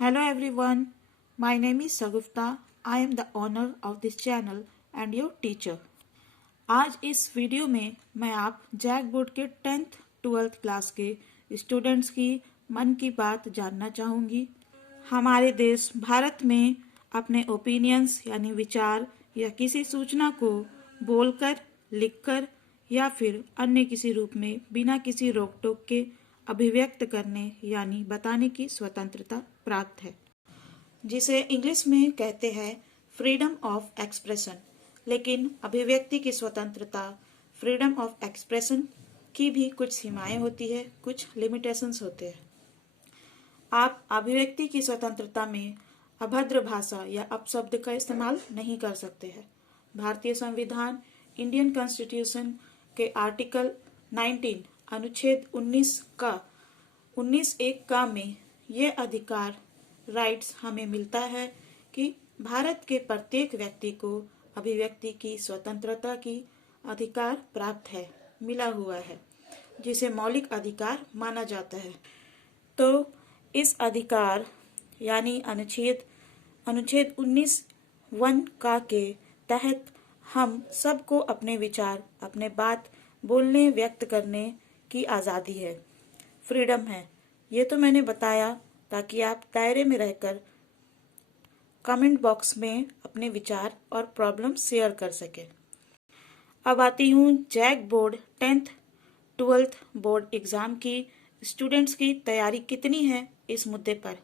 Hello everyone, my name is Sagufta. I am the owner of this channel and your teacher. आज इस video में मैं आप JAC board के 10th 12th class के students की मन की बात जानना चाहूँगी। हमारे देश भारत में अपने ओपिनियंस यानी विचार या किसी सूचना को बोलकर, लिखकर या फिर अन्य किसी रूप में बिना किसी रोक टोक के अभिव्यक्त करने यानी बताने की स्वतंत्रता प्राप्त है, जिसे इंग्लिश में कहते हैं फ्रीडम ऑफ एक्सप्रेशन। लेकिन अभिव्यक्ति की स्वतंत्रता, फ्रीडम ऑफ एक्सप्रेशन की भी कुछ सीमाएं होती है, कुछ लिमिटेशंस होते हैं। आप अभिव्यक्ति की स्वतंत्रता में अभद्र भाषा या अपशब्द का इस्तेमाल नहीं कर सकते हैं। भारतीय संविधान इंडियन कॉन्स्टिट्यूशन के आर्टिकल 19 अनुच्छेद 19(1) में ये अधिकार राइट्स हमें मिलता है कि भारत के प्रत्येक व्यक्ति को अभिव्यक्ति की स्वतंत्रता की अधिकार प्राप्त है, मिला हुआ है, जिसे मौलिक अधिकार माना जाता है। तो इस अधिकार यानी अनुच्छेद 19(1) के तहत हम सबको अपने विचार, अपने बात बोलने, व्यक्त करने की आज़ादी है, फ्रीडम है। ये तो मैंने बताया ताकि आप दायरे में रहकर कमेंट बॉक्स में अपने विचार और प्रॉब्लम शेयर कर सकें। अब आती हूँ JAC board 10th 12th board exam की स्टूडेंट्स की तैयारी कितनी है इस मुद्दे पर।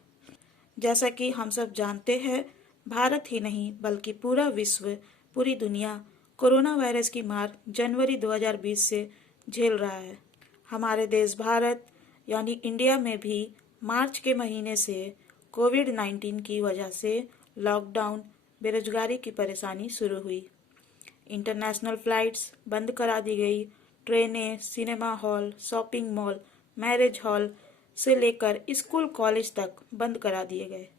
जैसा कि हम सब जानते हैं, भारत ही नहीं बल्कि पूरा विश्व, पूरी दुनिया कोरोना वायरस की मार जनवरी 2020 से झेल रहा है। हमारे देश भारत यानी इंडिया में भी मार्च के महीने से कोविड-19 की वजह से लॉकडाउन, बेरोजगारी की परेशानी शुरू हुई। इंटरनेशनल फ्लाइट्स बंद करा दी गई, ट्रेनें, cinema hall, shopping mall, marriage hall से लेकर स्कूल कॉलेज तक बंद करा दिए गए।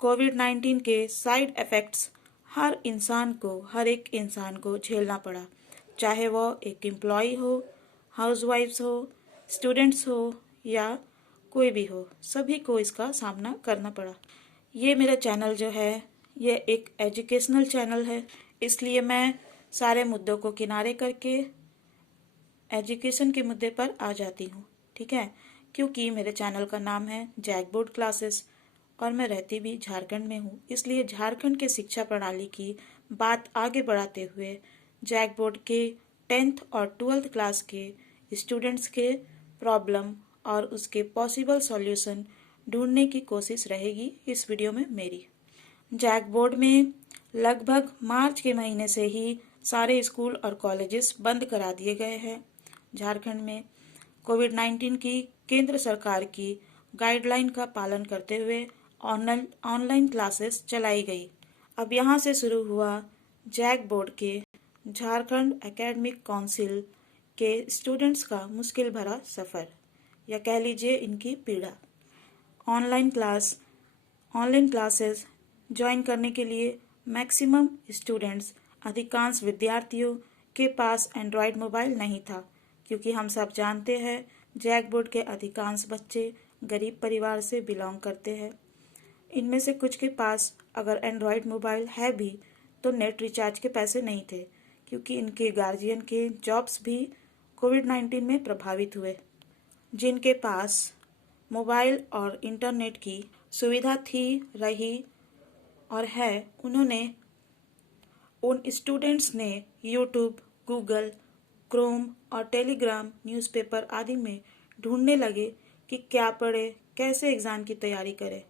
कोविड-19 के साइड इफ़ेक्ट्स हर एक इंसान को झेलना पड़ा, चाहे वो एक एम्प्लॉय हो, हाउसवाइफ्स हो, स्टूडेंट्स हो या कोई भी हो, सभी को इसका सामना करना पड़ा। ये मेरा चैनल जो है, ये एक एजुकेशनल चैनल है, इसलिए मैं सारे मुद्दों को किनारे करके एजुकेशन के मुद्दे पर आ जाती हूँ, ठीक है। क्योंकि मेरे चैनल का नाम है जैक बोर्ड क्लासेस और मैं रहती भी झारखंड में हूँ, इसलिए झारखंड के शिक्षा प्रणाली की बात आगे बढ़ाते हुए जैक बोर्ड के 10th और 12th क्लास के स्टूडेंट्स के प्रॉब्लम और उसके पॉसिबल सॉल्यूशन ढूंढने की कोशिश रहेगी इस वीडियो में मेरी। जैक बोर्ड में लगभग मार्च के महीने से ही सारे स्कूल और कॉलेजेस बंद करा दिए गए हैं। झारखंड में कोविड-19 की केंद्र सरकार की गाइडलाइन का पालन करते हुए ऑनलाइन क्लासेस चलाई गई। अब यहाँ से शुरू हुआ जैक बोर्ड के झारखंड एकेडमिक काउंसिल के स्टूडेंट्स का मुश्किल भरा सफ़र, या कह लीजिए इनकी पीड़ा। ऑनलाइन क्लासेस ज्वाइन करने के लिए मैक्सिमम स्टूडेंट्स, अधिकांश विद्यार्थियों के पास एंड्रॉयड मोबाइल नहीं था, क्योंकि हम सब जानते हैं जैक बोर्ड के अधिकांश बच्चे गरीब परिवार से बिलोंग करते हैं। इनमें से कुछ के पास अगर एंड्रॉयड मोबाइल है भी तो नेट रिचार्ज के पैसे नहीं थे, क्योंकि इनके गार्जियन के जॉब्स भी कोविड-19 में प्रभावित हुए। जिनके पास मोबाइल और इंटरनेट की सुविधा रही और है, उन स्टूडेंट्स ने यूट्यूब, गूगल, क्रोम और टेलीग्राम, न्यूज़पेपर आदि में ढूंढने लगे कि क्या पढ़े, कैसे एग्ज़ाम की तैयारी करें,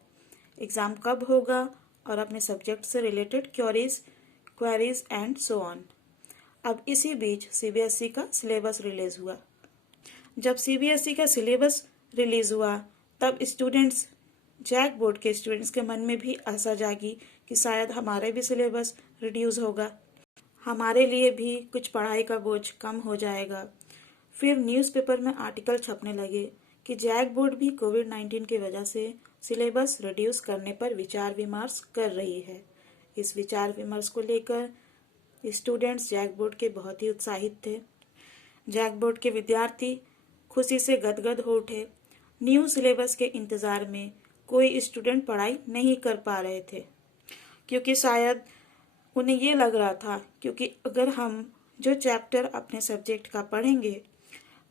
एग्ज़ाम कब होगा और अपने सब्जेक्ट से related queries and so on. अब इसी बीच सीबीएसई का सिलेबस रिलीज हुआ। जब सीबीएसई का सिलेबस रिलीज हुआ तब जैक बोर्ड के स्टूडेंट्स के मन में भी आशा जागी कि शायद हमारे भी सिलेबस रिड्यूस होगा, हमारे लिए भी कुछ पढ़ाई का बोझ कम हो जाएगा। फिर न्यूज़पेपर में आर्टिकल छपने लगे कि जैक बोर्ड भी कोविड-19 की वजह से सिलेबस रिड्यूस करने पर विचार विमर्श कर रही है। इस विचार विमर्श को लेकर स्टूडेंट्स जैक बोर्ड के बहुत ही उत्साहित थे। जैक बोर्ड के विद्यार्थी खुशी से गदगद हो उठे। न्यू सिलेबस के इंतजार में कोई स्टूडेंट पढ़ाई नहीं कर पा रहे थे, क्योंकि शायद उन्हें ये लग रहा था क्योंकि अगर हम जो चैप्टर अपने सब्जेक्ट का पढ़ेंगे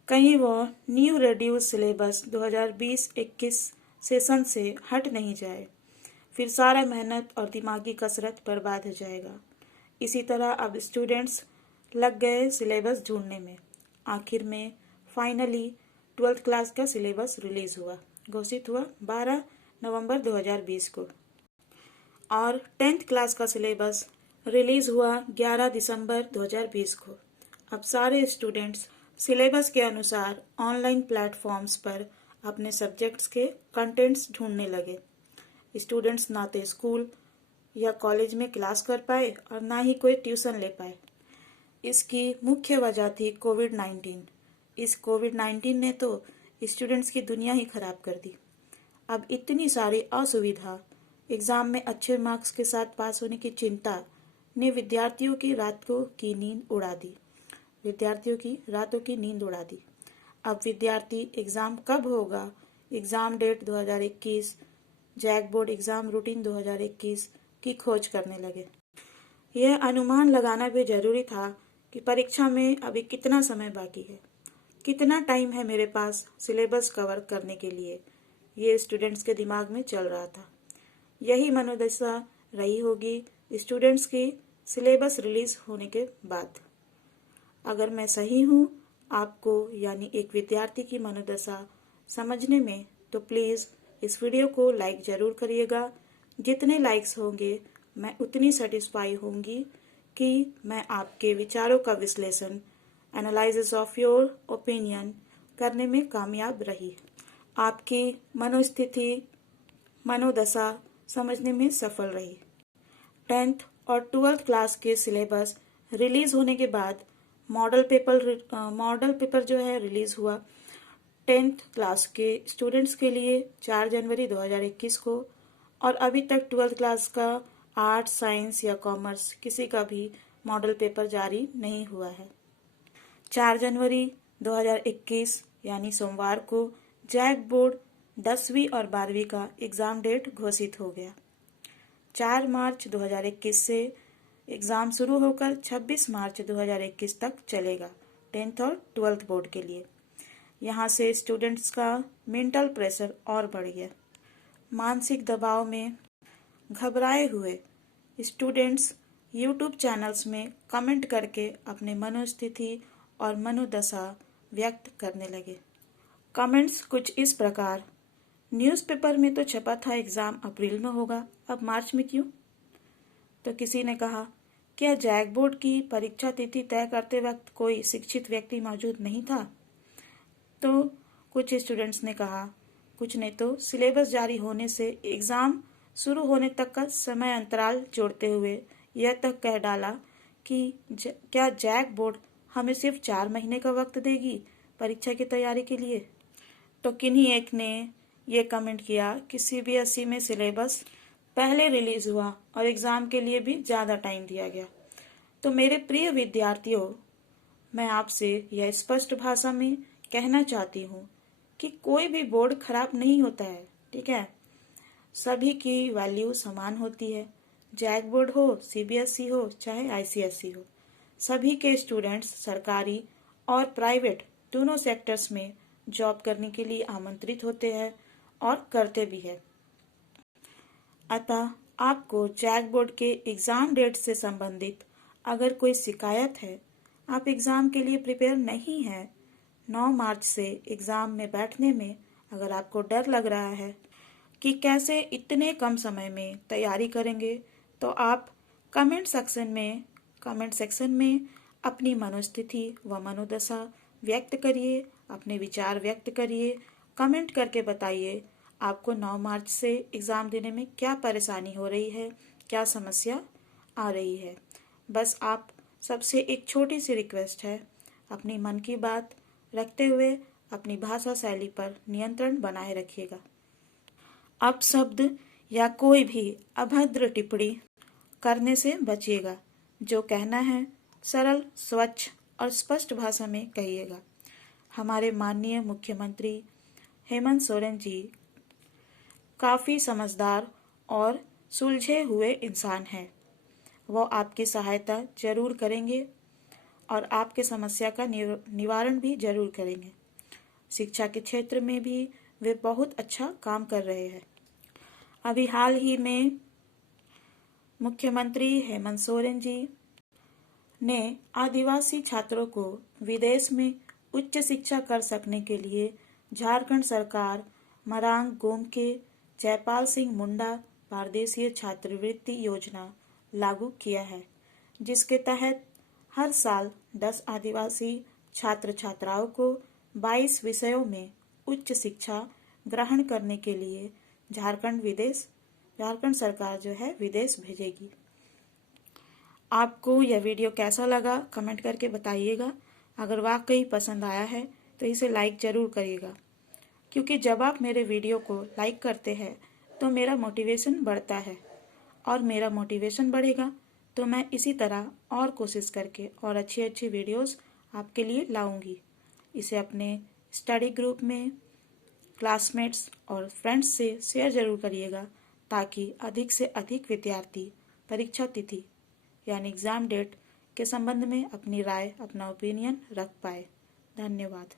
कहीं वह न्यू रेड्यूस सिलेबस 2020-21 सेशन से हट नहीं जाए, फिर सारा मेहनत और दिमागी कसरत बर्बाद हो जाएगा। इसी तरह अब स्टूडेंट्स लग गए सिलेबस ढूंढने में। आखिर में फाइनली 12th क्लास का सिलेबस रिलीज हुआ, घोषित हुआ 12 नवंबर 2020 को, और 10th क्लास का सिलेबस रिलीज हुआ 11 दिसंबर 2020 को। अब सारे स्टूडेंट्स सिलेबस के अनुसार ऑनलाइन प्लेटफॉर्म्स पर अपने सब्जेक्ट्स के कंटेंट्स ढूंढने लगे। स्टूडेंट्स ना तो स्कूल या कॉलेज में क्लास कर पाए और ना ही कोई ट्यूशन ले पाए। इसकी मुख्य वजह थी कोविड-19। इस कोविड-19 ने तो स्टूडेंट्स की दुनिया ही खराब कर दी। अब इतनी सारी असुविधा, एग्जाम में अच्छे मार्क्स के साथ पास होने की चिंता ने विद्यार्थियों की रातों की नींद उड़ा दी। अब विद्यार्थी एग्जाम कब होगा, exam date 2021, JAC board exam routine 2021 की खोज करने लगे। यह अनुमान लगाना भी जरूरी था कि परीक्षा में अभी कितना समय बाकी है, कितना टाइम है मेरे पास सिलेबस कवर करने के लिए। ये स्टूडेंट्स के दिमाग में चल रहा था। यही मनोदशा रही होगी स्टूडेंट्स की सिलेबस रिलीज होने के बाद। अगर मैं सही हूँ आपको यानी एक विद्यार्थी की मनोदशा समझने में, तो प्लीज़ इस वीडियो को लाइक ज़रूर करिएगा। जितने लाइक्स होंगे मैं उतनी सेटिस्फाई होंगी कि मैं आपके विचारों का विश्लेषण, एनालिसिस ऑफ योर ओपिनियन करने में कामयाब रही, आपकी मनोस्थिति, मनोदशा समझने में सफल रही। 10th और 12th क्लास के सिलेबस रिलीज होने के बाद मॉडल पेपर जो है रिलीज हुआ 10th क्लास के स्टूडेंट्स के लिए 4 जनवरी 2021 को, और अभी तक 12th क्लास का आर्ट्स, साइंस या कॉमर्स किसी का भी मॉडल पेपर जारी नहीं हुआ है। 4 जनवरी 2021 यानी सोमवार को जैक बोर्ड 10वीं और 12वीं का एग्ज़ाम डेट घोषित हो गया। 4 मार्च 2021 से एग्ज़ाम शुरू होकर 26 मार्च 2021 तक चलेगा 10th और 12th बोर्ड के लिए। यहाँ से स्टूडेंट्स का मेंटल प्रेशर और बढ़ गया। मानसिक दबाव में घबराए हुए स्टूडेंट्स यूट्यूब चैनल्स में कमेंट करके अपने मनोस्थिति और मनोदशा व्यक्त करने लगे। कमेंट्स कुछ इस प्रकार: न्यूज़पेपर में तो छपा था एग्ज़ाम अप्रैल में होगा, अब मार्च में क्यों? तो किसी ने कहा, क्या जैक बोर्ड की परीक्षा तिथि तय करते वक्त कोई शिक्षित व्यक्ति मौजूद नहीं था? तो कुछ स्टूडेंट्स ने कहा, कुछ ने तो सिलेबस जारी होने से एग्ज़ाम शुरू होने तक का समय अंतराल जोड़ते हुए यह तक कह डाला कि क्या जैक बोर्ड हमें सिर्फ 4 महीने का वक्त देगी परीक्षा की तैयारी के लिए? तो किन्हीं एक ने ये कमेंट किया कि सीबीएसई में सिलेबस पहले रिलीज हुआ और एग्ज़ाम के लिए भी ज़्यादा टाइम दिया गया। तो मेरे प्रिय विद्यार्थियों, मैं आपसे यह स्पष्ट भाषा में कहना चाहती हूँ कि कोई भी बोर्ड खराब नहीं होता है, ठीक है? सभी की वैल्यू समान होती है। जैक बोर्ड हो, सीबीएसई हो, चाहे आईसीएसई हो, सभी के स्टूडेंट्स सरकारी और प्राइवेट दोनों सेक्टर्स में जॉब करने के लिए आमंत्रित होते हैं और करते भी है। अतः आपको जैक बोर्ड के एग्ज़ाम डेट से संबंधित अगर कोई शिकायत है, आप एग्ज़ाम के लिए प्रिपेयर नहीं है, 9 मार्च से एग्ज़ाम में बैठने में अगर आपको डर लग रहा है कि कैसे इतने कम समय में तैयारी करेंगे, तो आप कमेंट सेक्शन में अपनी मनोस्थिति व मनोदशा व्यक्त करिए, अपने विचार व्यक्त करिए, कमेंट करके बताइए आपको 9 मार्च से एग्ज़ाम देने में क्या परेशानी हो रही है, क्या समस्या आ रही है। बस आप सबसे एक छोटी सी रिक्वेस्ट है, अपनी मन की बात रखते हुए अपनी भाषा शैली पर नियंत्रण बनाए रखिएगा। अपशब्द या कोई भी अभद्र टिप्पणी करने से बचिएगा। जो कहना है सरल, स्वच्छ और स्पष्ट भाषा में कहिएगा। हमारे माननीय मुख्यमंत्री हेमंत सोरेन जी काफ़ी समझदार और सुलझे हुए इंसान हैं। वो आपकी सहायता जरूर करेंगे और आपके समस्या का निवारण भी जरूर करेंगे। शिक्षा के क्षेत्र में भी वे बहुत अच्छा काम कर रहे हैं। अभी हाल ही में मुख्यमंत्री हेमंत सोरेन जी ने आदिवासी छात्रों को विदेश में उच्च शिक्षा कर सकने के लिए झारखंड सरकार मरांग गोम के जयपाल सिंह मुंडा पारदेशीय छात्रवृत्ति योजना लागू किया है, जिसके तहत हर साल 10 आदिवासी छात्र छात्राओं को 22 विषयों में उच्च शिक्षा ग्रहण करने के लिए झारखंड सरकार जो है विदेश भेजेगी। आपको यह वीडियो कैसा लगा कमेंट करके बताइएगा। अगर वाकई पसंद आया है तो इसे लाइक ज़रूर करिएगा, क्योंकि जब आप मेरे वीडियो को लाइक करते हैं तो मेरा मोटिवेशन बढ़ता है, और मेरा मोटिवेशन बढ़ेगा तो मैं इसी तरह और कोशिश करके और अच्छी अच्छी वीडियोस आपके लिए लाऊंगी। इसे अपने स्टडी ग्रुप में क्लासमेट्स और फ्रेंड्स से शेयर जरूर करिएगा, ताकि अधिक से अधिक विद्यार्थी परीक्षा तिथि यानी एग्ज़ाम डेट के संबंध में अपनी राय, अपना ओपिनियन रख पाए। धन्यवाद।